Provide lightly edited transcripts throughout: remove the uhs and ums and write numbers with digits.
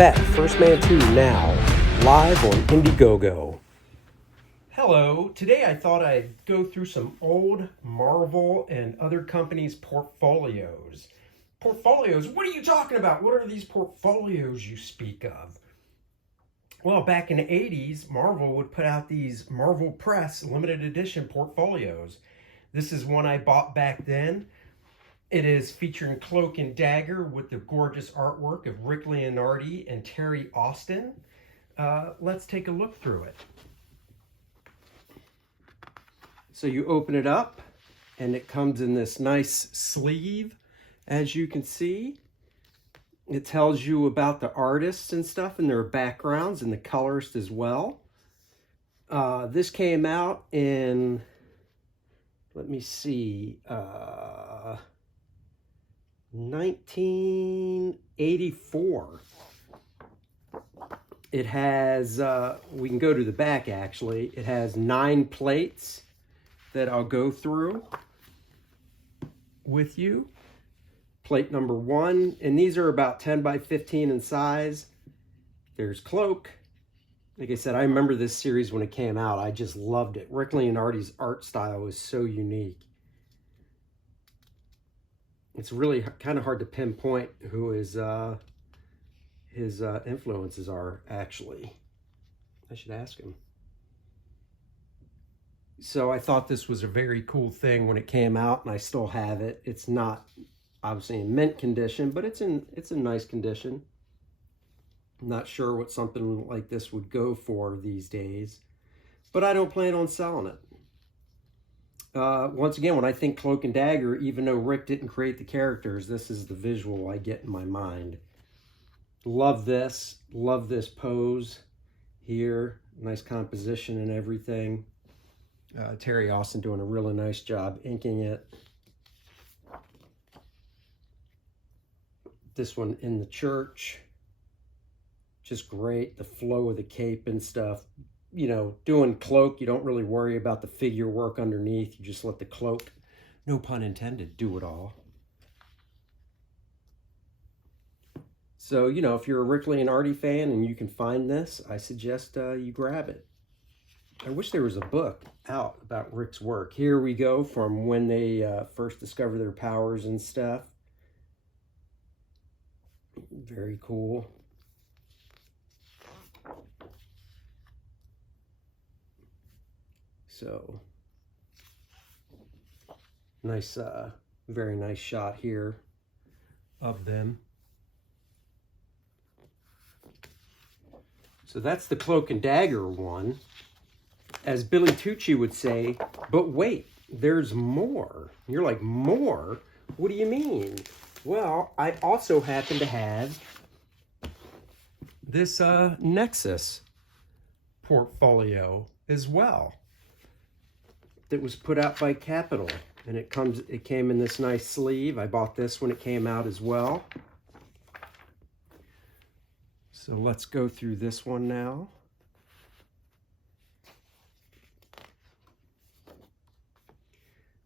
bet First Man 2 now, live on Indiegogo. Hello, today I thought I'd go through some old Marvel and other companies' portfolios. Portfolios? What are you talking about? What are these portfolios you speak of? Well, back in the 80s, Marvel would put out these Marvel Press limited edition portfolios. This is one I bought back then. It is featuring Cloak and Dagger with the gorgeous artwork of Rick Leonardi and Terry Austin. Let's take a look through it. So you open it up and it comes in this nice sleeve, as you can see. It tells you about the artists and stuff and their backgrounds and the colorist as well. This came out in, let me see, 1984. It has, we can go to the back actually, it has 9 plates that I'll go through with you. Plate number 1, and these are about 10 by 15 in size. There's Cloak. Like I said, I remember this series when it came out. I just loved it. Rick Leonardi's art style is so unique. It's really kind of hard to pinpoint who his influences are, actually. I should ask him. So I thought this was a very cool thing when it came out, and I still have it. It's not obviously in mint condition, but it's in nice condition. I'm not sure what something like this would go for these days, but I don't plan on selling it. Once again, when I think Cloak and Dagger, even though Rick didn't create the characters, this is the visual I get in my mind. Love this pose here. Nice composition and everything. Terry Austin doing a really nice job inking it. This one in the church. Just great. The flow of the cape and stuff. You know, doing Cloak, you don't really worry about the figure work underneath. You just let the cloak, no pun intended, do it all. So, you know, if you're a Rick Leonardi fan and you can find this, I suggest you grab it. I wish there was a book out about Rick's work. Here we go from when they first discovered their powers and stuff. Very cool. So, nice, very nice shot here of them. So that's the Cloak and Dagger one. As Billy Tucci would say, but wait, there's more. You're like, more? What do you mean? Well, I also happen to have this Nexus portfolio as well. That was put out by Capitol, and it came in this nice sleeve. I bought this when it came out as well. So let's go through this one now.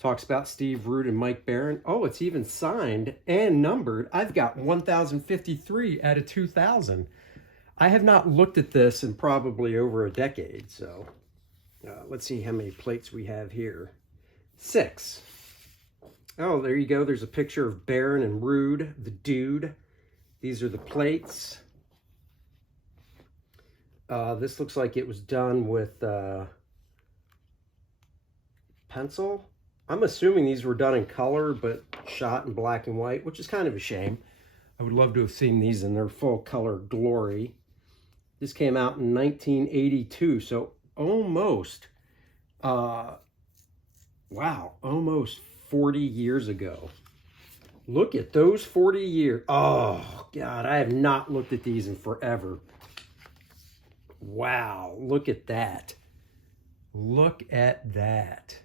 Talks about Steve Root and Mike Barron. Oh, it's even signed and numbered. I've got 1053 out of 2000. I have not looked at this in probably over a decade, so let's see how many plates we have here. 6. Oh, there you go. There's a picture of Barron and Rude, the dude. These are the plates. This looks like it was done with pencil. I'm assuming these were done in color, but shot in black and white, which is kind of a shame. I would love to have seen these in their full color glory. This came out in 1982, so almost, wow, almost 40 years ago. Look at those 40 years. Oh, God, I have not looked at these in forever. Wow, look at that. Look at that.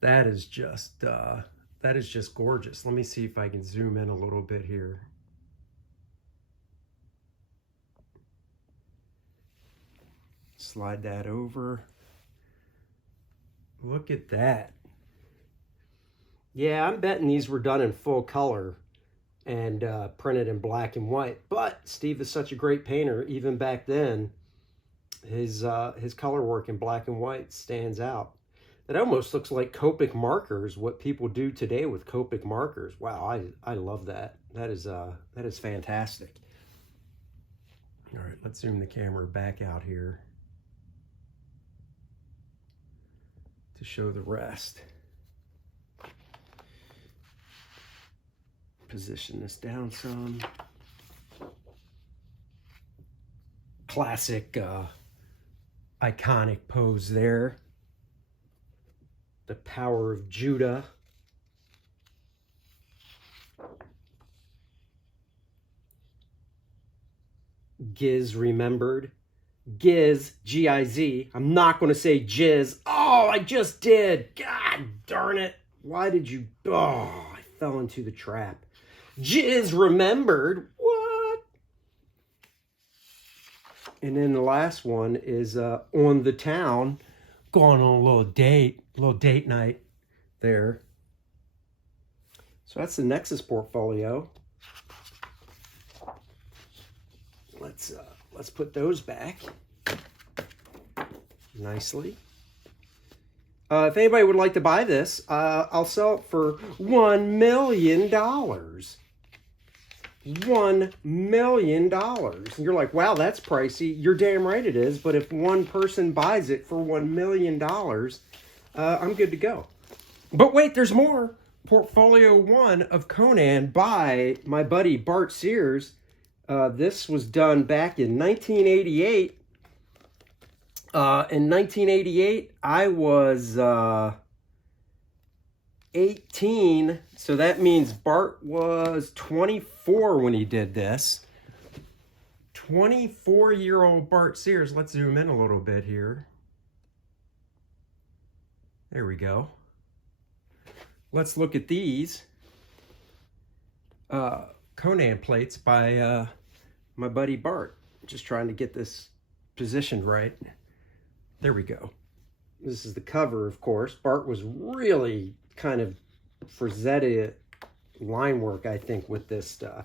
That is just gorgeous. Let me see if I can zoom in a little bit here. Slide that over. Look at that. Yeah, I'm betting these were done in full color. and printed in black and white. But Steve is such a great painter, even back then, his color work in black and white stands out. It almost looks like Copic markers, what people do today with Copic markers. Wow, I love that. That is fantastic. All right, let's zoom the camera back out here to show the rest. Position this down some. Classic, iconic pose there. The power of Judah. Giz remembered. Giz, G-I-Z. I'm not going to say jizz. Oh, I just did. God darn it. Why did you? Oh, I fell into the trap. Jizz remembered. What? And then the last one is on the town. Going on a little date night there. So that's the Nexus portfolio. Let's put those back nicely. If anybody would like to buy this, I'll sell it for $1 million. $1 million. And you're like, wow, that's pricey. You're damn right it is. But if one person buys it for $1 million, I'm good to go. But wait, there's more. Portfolio 1 of Conan by my buddy Bart Sears. This was done back in 1988. In 1988, I was 18, so that means Bart was 24 when he did this. 24-year-old Bart Sears. Let's zoom in a little bit here. There we go. Let's look at these Conan plates by my buddy Bart. Just trying to get this positioned right. There we go. This is the cover, of course. Bart was really kind of Frazetta line work, I think, with this stuff.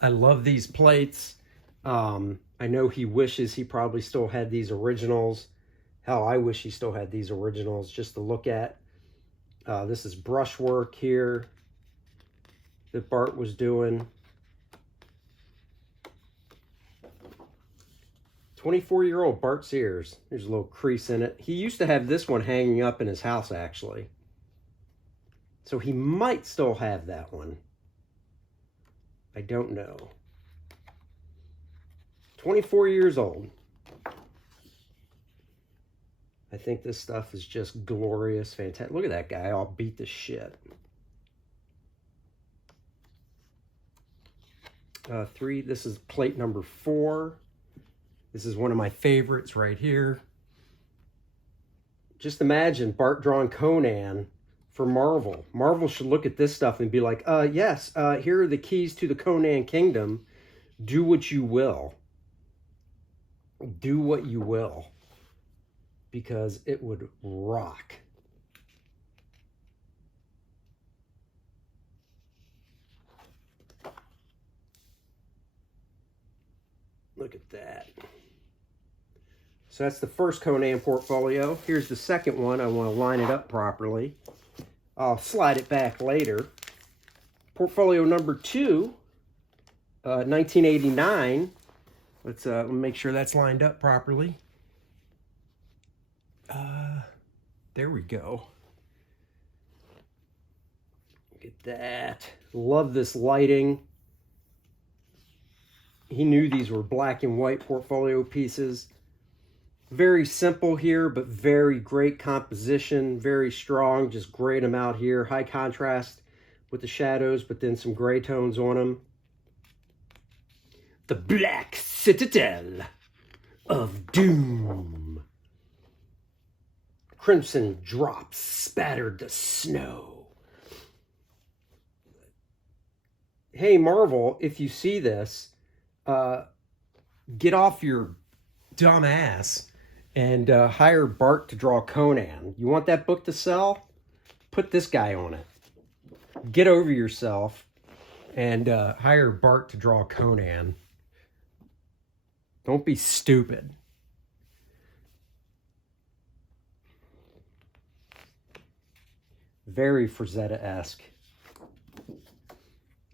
I love these plates. I know he wishes he probably still had these originals. Hell, I wish he still had these originals just to look at. This is brushwork here that Bart was doing. 24-year-old Bart Sears. There's a little crease in it. He used to have this one hanging up in his house, actually. So he might still have that one. I don't know. 24 years old. I think this stuff is just glorious, fantastic. Look at that guy all beat to shit. 3, this is plate number 4. This is one of my favorites right here. Just imagine Bart drawing Conan for Marvel. Marvel should look at this stuff and be like, yes, here are the keys to the Conan kingdom. Do what you will. Do what you will. Because it would rock. Look at that. So that's the first Conan portfolio. Here's the second one. I want to line it up properly. I'll slide it back later. Portfolio number 2, 1989. Let's make sure that's lined up properly. There we go. Look at that. Love this lighting. He knew these were black and white portfolio pieces. Very simple here, but very great composition. Very strong. Just grayed them out here. High contrast with the shadows, but then some gray tones on them. The Black Citadel of Doom. Crimson drops spattered the snow. Hey, Marvel, if you see this, get off your dumb ass and hire Bart to draw Conan. You want that book to sell? Put this guy on it. Get over yourself and hire Bart to draw Conan. Don't be stupid. Very Frazetta-esque.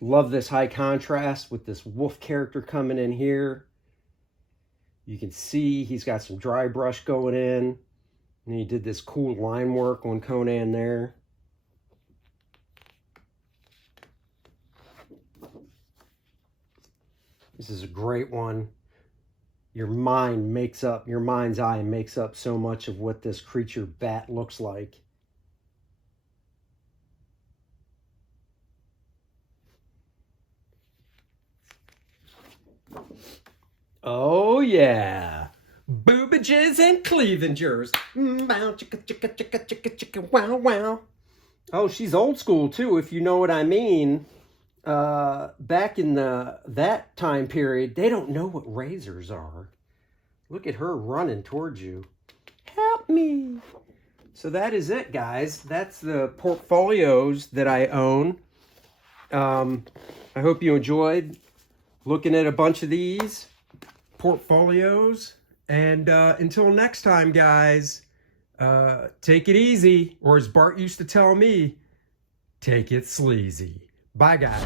Love this high contrast with this wolf character coming in here. You can see he's got some dry brush going in. And he did this cool line work on Conan there. This is a great one. Your mind's eye makes up so much of what this creature bat looks like. Oh yeah, boobages and cleavengers. Bow, chicka, chicka, chicka, chicka, chicka, wow, wow. Oh, she's old school too, if you know what I mean. Back in that time period, they don't know what razors are. Look at her running towards you. Help me. So that is it, guys. That's the portfolios that I own. I hope you enjoyed looking at a bunch of these portfolios. And until next time, guys, take it easy. Or as Bart used to tell me, take it sleazy. Bye, guys.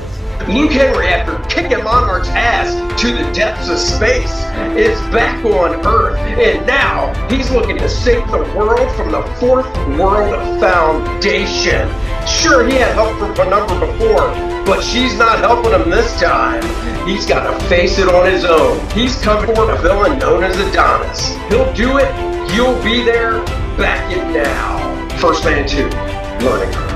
Luke Henry, after kicking Monarch's ass to the depths of space, is back on Earth, and now he's looking to save the world from the Fourth World Foundation. Sure, he had help from Penumbra before, but she's not helping him this time. He's got to face it on his own. He's coming for a villain known as Adonis. He'll do it. You'll be there. Back it now. First Man 2, Learning Curve.